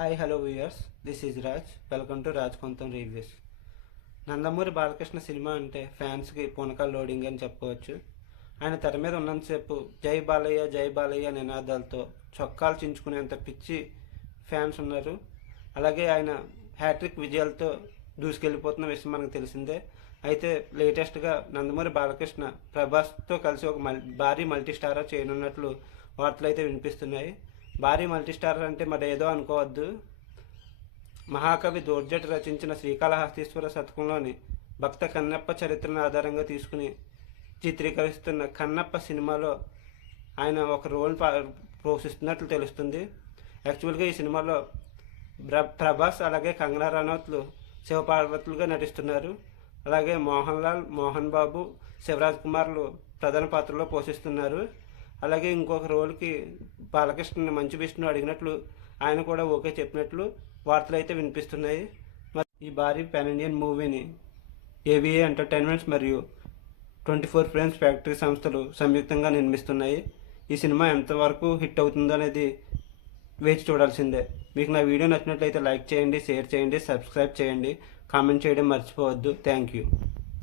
Hi hello viewers, this is Raj. Welcome to Raj Kontham reviews. Nandamuri Balakrishna cinema అంటే ఫ్యాన్స్కి పూనకాలు loading అని చెప్పుకోవచ్చు. ఆయన తెర మీద ఉన్నంతసేపు జై బాలయ్య జై బాలయ్య నినాదాలతో చొక్కాలు చించుకునేంత పిచ్చి ఫ్యాన్స్ ఉన్నారు. అలాగే ఆయన హ్యాట్రిక్ విజయాలతో దూసుకెళ్ళిపోతున్న విషయం మనకు తెలిసిందే. అయితే లేటెస్ట్గా నందమూరి బాలకృష్ణ ప్రభాస్తో కలిసి ఒక భారీ మల్టీ స్టారర్ చేయనున్నట్లు వార్తలు అయితే వినిపిస్తున్నాయి. భారీ మల్టీ స్టారర్ అంటే మరి ఏదో అనుకోవద్దు. మహాకవి దూర్జటి రచించిన శ్రీకాళహస్తీశ్వర శతకంలోని భక్త కన్నప్ప చరిత్రను ఆధారంగా తీసుకుని చిత్రీకరిస్తున్న కన్నప్ప సినిమాలో ఆయన ఒక రోల్ పోషిస్తున్నట్లు తెలుస్తుంది. యాక్చువల్గా ఈ సినిమాలో ప్రభాస్ అలాగే కంగనా రనౌత్లు శివపార్వతులుగా నటిస్తున్నారు. అలాగే మోహన్ లాల్, మోహన్ బాబు, శివరాజ్ కుమార్లు ప్రధాన పాత్రలో పోషిస్తున్నారు. అలాగే ఇంకొక రోల్కి బాలకృష్ణ మంచు విష్ణు అడిగినట్లు ఆయన కూడా ఓకే చెప్పినట్లు వార్తలు అయితే వినిపిస్తున్నాయి. మరి ఈ భారీ పాన్ ఇండియన్ మూవీని ఏవిఏ ఎంటర్టైన్మెంట్స్ మరియు 24 ఫ్రేమ్స్ ఫ్యాక్టరీ సంస్థలు సంయుక్తంగా నిర్మిస్తున్నాయి. ఈ సినిమా ఎంతవరకు హిట్ అవుతుందో అనేది వేచి చూడాల్సిందే. మీకు నా వీడియో నచ్చినట్లయితే లైక్ చేయండి, షేర్ చేయండి, సబ్స్క్రైబ్ చేయండి, కామెంట్ చేయడం మర్చిపోవద్దు. Thank you.